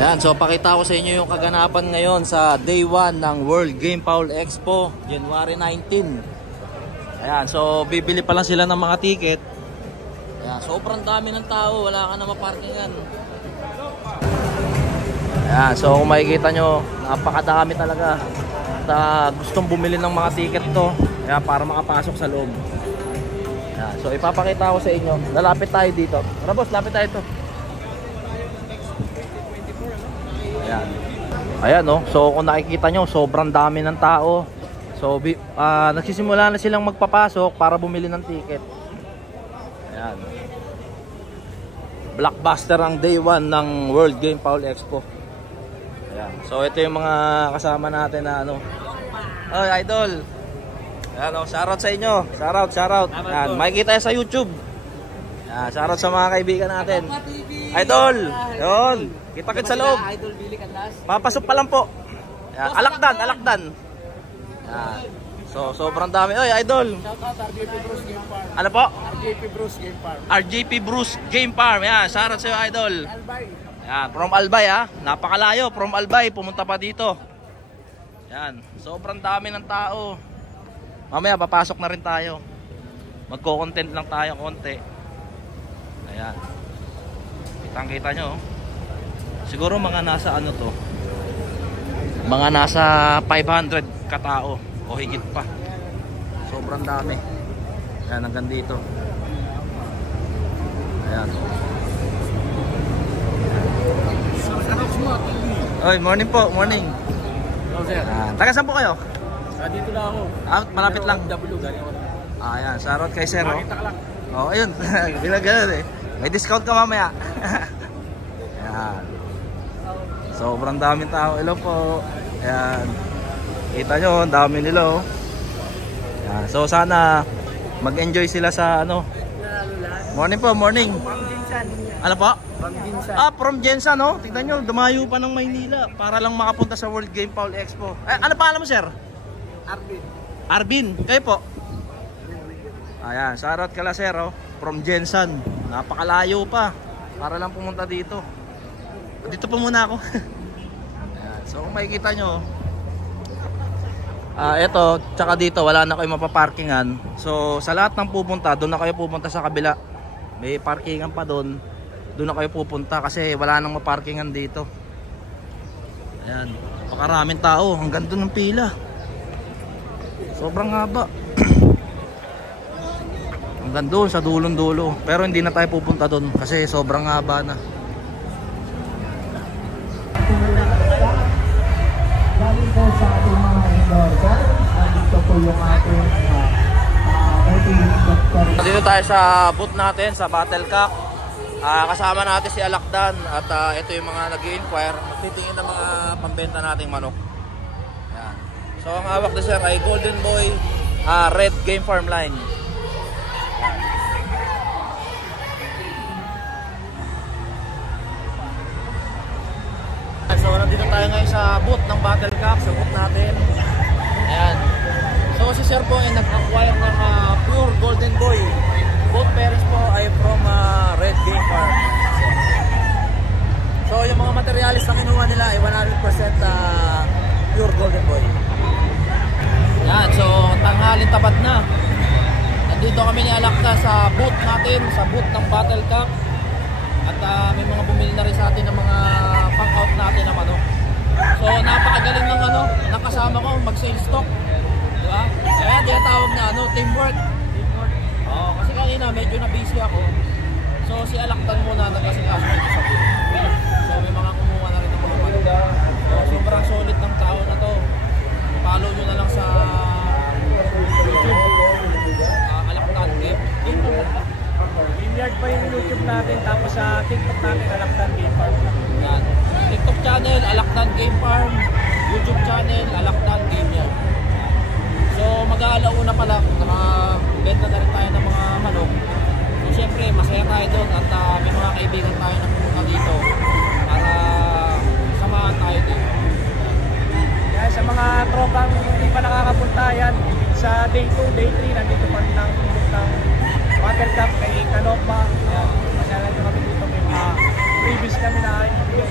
Ayan, so pakita ko sa inyo yung kaganapan ngayon sa day 1 ng World Game Foul Expo, January 19. Ayan, so bibili pa lang sila ng mga ticket. Ayan, sobrang dami ng tao, wala ka na maparkingan. Ayan, so kung makikita nyo, napakadami talaga. At gustong bumili ng mga ticket to, ayan, para makapasok sa loob. Ayan, so ipapakita ko sa inyo, lalapit tayo dito. Tara boss, lapit tayo to. Ayan. Ayan, no? So kung nakikita nyo, sobrang dami ng tao. So nagsisimula na silang magpapasok para bumili ng ticket. Ayan. Blockbuster ang day 1 ng World Game Foul Expo. Ayan. So ito yung mga kasama natin na ano. Oy, idol. Ayan, oh, shoutout sa inyo. Shoutout. Ayan, makikita yan sa YouTube. Ayan, shoutout sa mga kaibigan natin. Idol. Yun. Kita-kit sa loob. Idol Billy Canlas. Papasok pa lang po. Ayan, alakdan. Ayan. So sobrang dami. Oy, idol. Shoutout RJP Bruce Game Farm. Ano po? RJP Bruce Game Farm. RJP Bruce Game Farm. Ayan, shoutout sa iyo, idol. Albay. Ayan, from Albay ha. Napakalayo, from Albay pumunta pa dito. Ayan, sobrang dami ng tao. Mamaya papasok na rin tayo. Magko-content lang tayo konti. Ayan. Kitang-kita nyo. Siguro mga nasa ano to. Mga nasa 500 katao o higit pa. Sobrang dami. Ayan, hanggang dito. Ayan. Oy, morning po, morning. Hello, sir. Taga saan po kayo? Dito na ako. Malapit lang. W galing ako. Ayan, shoutout kay Sir. Makita ka lang. Oh, ayun. Bilang ganun eh. May discount ka mamaya. Ayan. Sobrang daming tao. Hello po. Ayan. Kita nyo, ang dami nila oh. Ayan. So sana mag-enjoy sila sa ano. Morning po, morning. Ano po? From Jensan no? Tignan nyo, dumayo pa ng Maynila para lang makapunta sa World Game Foul Expo. Ano pa alam mo, sir? Arvin. Kayo po? Ayan, shoutout kala sir oh. From Jensan. Napakalayo pa para lang pumunta dito. Dito po muna ako. Ayan, so kung makikita nyo eto, tsaka dito wala na kayo mapaparkingan. So sa lahat ng pupunta, doon na kayo pupunta sa kabila. May parkingan pa doon. Doon na kayo pupunta kasi wala nang maparkingan dito. Ayan, pakaraming tao. Hanggang doon ng pila. Sobrang haba. Hanggang doon sa dulong-dulo. Pero hindi na tayo pupunta doon kasi sobrang haba na. Galing po sa ating mga endorser. Dito po yung ating Dito tayo sa booth natin sa Battle Cup. Kasama natin si Alakdan at ito yung mga nag-i-inquire. Titingin ng mga pambenta nating manok. Yan. So ang hawak na sir ay Golden Boy Red Game Farm Line. So nandito tayo ngayon sa booth ng Battle Cup, sa booth natin. Ayan. So si sir po ay nag-acquire ng pure Golden Boy. Both parents po ay from Red Game Farm. So yung mga materialis na kinuha nila ay 100% pure Golden Boy. Yan, so tanghalin tapat na. Nandito kami ni Alakda sa booth natin, sa booth ng Battle Cup. At may mga bumili na rin sa atin ng mga pang-out natin ng ano. So napakagaling ng ano, nakasama ko mag-sales stock. Diba? Kaya tinatawag na ano, teamwork. Kasi kanina medyo na-busy ako. So si Alakdan muna nag-asikaso ito sa booth. So may mga kumuha na rin ng mga manok. So sobrang solid ng tao na to. Follow nyo na lang sa YouTube. Alakdan Game. Vineyard pa yung YouTube natin, tapos sa TikTok natin, Alakdan Game Farm. Yan. TikTok channel, Alakdan Game Farm. YouTube channel, Alakdan Game Yard. So mag-aalauna pa lang, nakabenta na rin tayo ng mga manok. So syempre, masaya tayo doon at may mga kaibigan tayo na pumunta dito para samahan tayo dito. Kaya sa mga tropang hindi pa nakakapunta yan, sa day 2, day 3, nandito pa rin ng Battle Cup kay Canova. Masyala nyo kami dito, may mga previous kami na ibigay.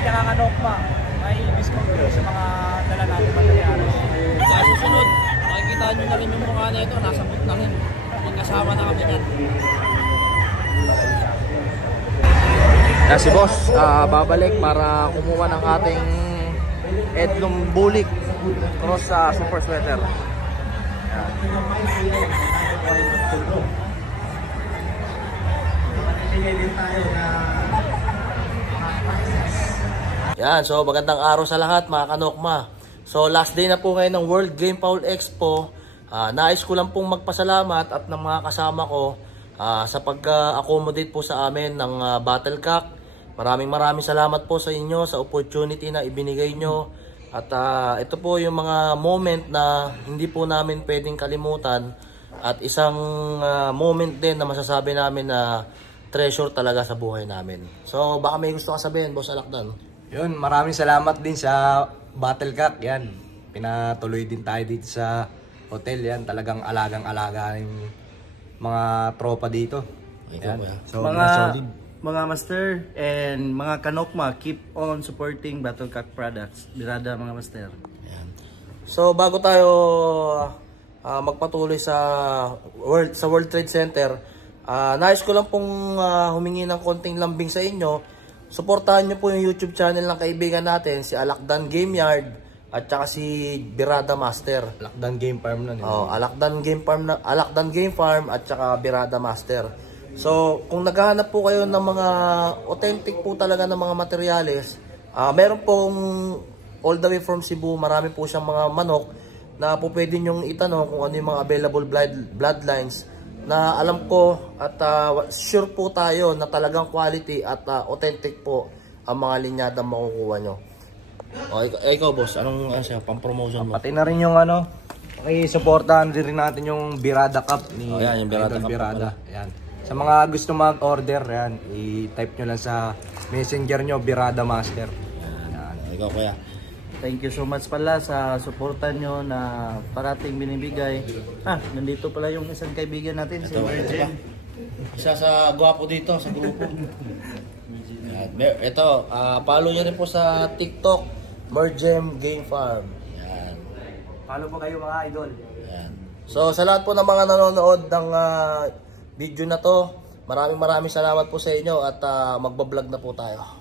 pamilya Kakanokma ay i-discount ko sa mga dala natin materials. Sa susunod, makikita nyo na rin yung mukha na ito, nasa boot na rin. Magkasama na kami yan. Si boss, babalik para kumuha ng ating Edlum Bulik cross sa super sweater. Yan, so magandang araw sa lahat mga Kanokma. So last day na po ngayon ng World Game Foul Expo. Nais ko lang pong magpasalamat at ng mga kasama ko sa pag-accommodate po sa amin ng Battlecock. Maraming salamat po sa inyo sa opportunity na ibinigay nyo. At ito po yung mga moment na hindi po namin pwedeng kalimutan. At isang moment din na masasabi namin na treasure talaga sa buhay namin. So baka may gusto ka sabihin, Boss Alakdan? Yun, maraming salamat din sa Battlecock. Yan, pinatuloy din tayo dito sa hotel. Yan, talagang alagang-alaga yung mga tropa dito. Yan. So, mga master and mga Kanokma, keep on supporting Battlecock products. Birada mga master. Ayan. So bago tayo magpatuloy sa World Trade Center, nais ko lang pong humingi ng konting lambing sa inyo. Suportahan nyo po yung YouTube channel ng kaibigan natin, si Alakdan Game Yard at saka si Birada Master. Alakdan Game Farm na nila. Alakdan Game Farm at saka Birada Master. So, kung naghahanap po kayo ng mga authentic po talaga ng mga materyales, meron pong all the way from Cebu, marami po siyang mga manok na po pwede nyong itanong kung ano yung mga available bloodlines na alam ko at sure po tayo na talagang quality at authentic po ang mga linyadang makukuha nyo. O, ikaw boss, anong pang-promotion mo? Pati na rin yung supportahan din natin yung Birada Cup ni yung Birada Cup. Yan. Sa mga gusto mag-order, yan, i-type nyo lang sa messenger nyo, Birada Master. Yan. Ikaw kuya. Thank you so much pala sa suporta nyo na parating binibigay. Nandito pala yung isang kaibigan natin, si Merjem. Isa sa gwapo dito sa grupo. Ito, follow nyo rin po sa TikTok, Merjem Game Farm. Yan. Follow po kayo mga idol. Yan. So sa lahat po ng mga nanonood ng video na to, maraming salamat po sa inyo at magbablog na po tayo.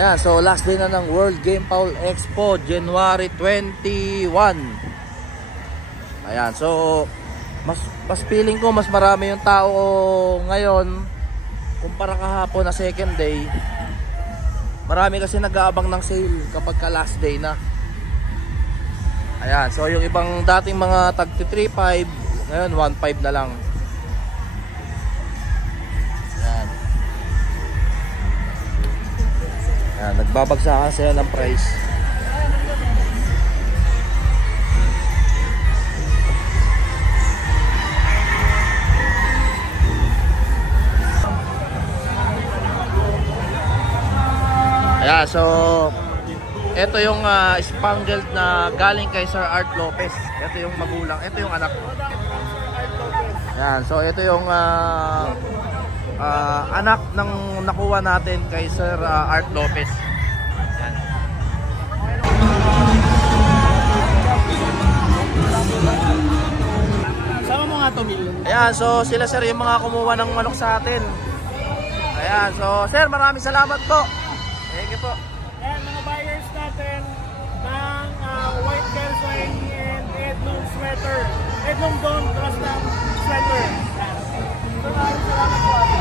Ayan, so last day na ng World Game Foul Expo, January 21. Ayan, so mas feeling ko mas marami yung tao ngayon kumpara kahapon na second day. Marami kasi nag-aabang ng sale kapag ka last day na. Ayan, so yung ibang dating mga tag 3.5 ngayon 1.5 na lang. Ayan, nagbabagsakan sila ng price. Ayan, so ito yung spangled na galing kay Sir Art Lopez. Ito yung magulang, ito yung anak. Ayan, so ito yung anak ng nakuha natin kay Sir Art Lopez. Yan. Sama mo nga to, Mil. Ayan, so sila sir yung mga kumuha ng manok sa atin. Ayan, so sir, maraming salamat po. Thank you po. Ayan, mga buyers natin ng White Girls Wine and Edlum Sweater. Edlum Dawn Custom Sweater.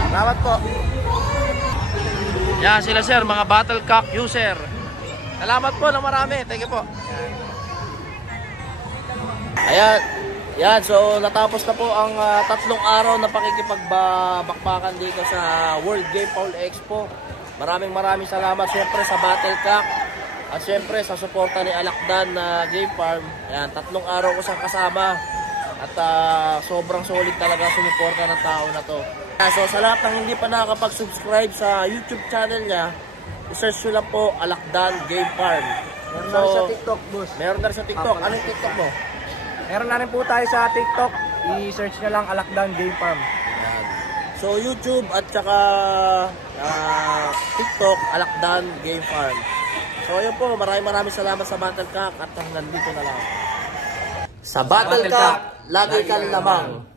Salamat po. Yan sila sir, mga Battlecock user. Salamat po ng marami. Thank you po. Ayan. Yan, so natapos na po ang 3 araw na pakikipagbakbakan dito sa World Game Foul Expo. Maraming salamat siyempre sa Battlecock at siyempre sa suporta ni Alakdan na Game Farm. Ayan, 3 araw ko siyang kasama. At sobrang solid talaga sumuporta ng tao na to. So sa lahat ng hindi pa nakakapag-subscribe sa YouTube channel niya, i-search nyo lang po Alakdan Game Farm. Meron na rin sa TikTok, boss. Meron na rin sa TikTok. Ano yung TikTok mo? Meron na rin po tayo sa TikTok. I-search nyo lang Alakdan Game Farm. Yan. So YouTube at saka TikTok, Alakdan Game Farm. So ayun po, maraming salamat sa Battlecock at hanggang dito na lang. Sa Battlecock, lagi kang lamang.